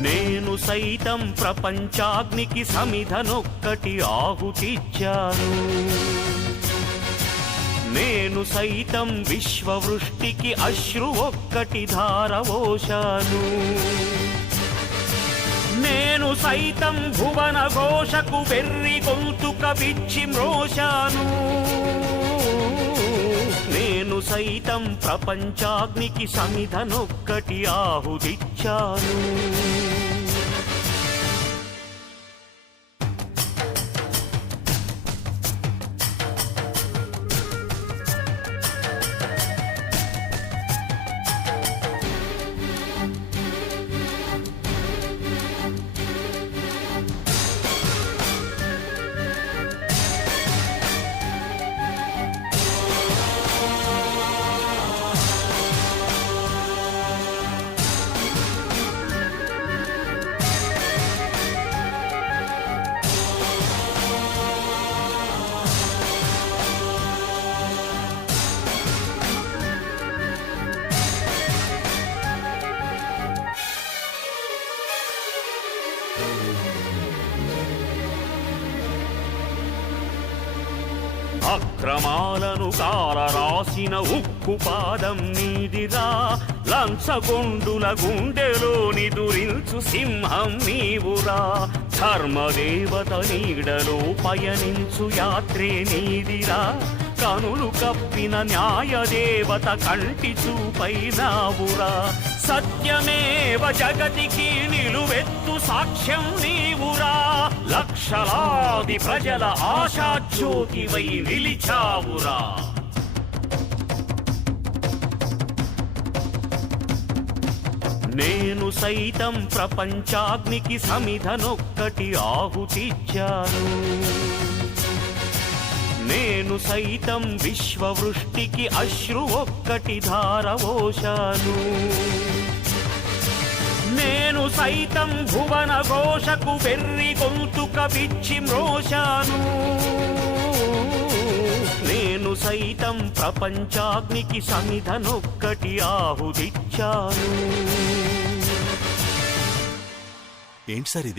నేను సైతం ప్రపంచాగ్నికి సమిధనొక్కటి ఆహుతిచ్చాను. నేను సైతం విశ్వవృష్టికి అశ్రు ఒక్కటి ధారవోశాను. నేను సైతం భువన ఘోషకు వెర్రి గొంతుక విచ్చి మ్రోశాను. నేను సైతం ప్రపంచాగ్నికి సమిధనొక్కటి ఆహుతిచ్చాను. అక్రమాలను కాలరాసిన ఉక్కు పాదం నీదిరా. లంచగొండుల గుండెలోని దురిల్చు సింహం నీవురా. ధర్మదేవత నీడలో పయనించు యాత్రే నీదిరా. కనులు కప్పిన న్యాయదేవత కంటి చూపైనావురా. సత్యమేవ జగతికి నిలువెత్తు సాక్ష్యం నీవురా. లక్షలాది ప్రజల ఆశాజ్యోతివై నిలిచావురా. నేను సైతం ప్రపంచాగ్నికి సమిధనొక్కటి ఆహుతిచ్చాను. నేను సైతం విశ్వవృష్టికి అశ్రు ఒక్కటి ధారవోశాను. నేను సైతం భువన ఘోషకు వెర్రి గొంతుక విచ్చి మ్రోశాను. నేను సైతం ప్రపంచాగ్నికి సమిధనొక్కటి ఆహుతిచ్చాను. ఏంటి సార్ ఇది?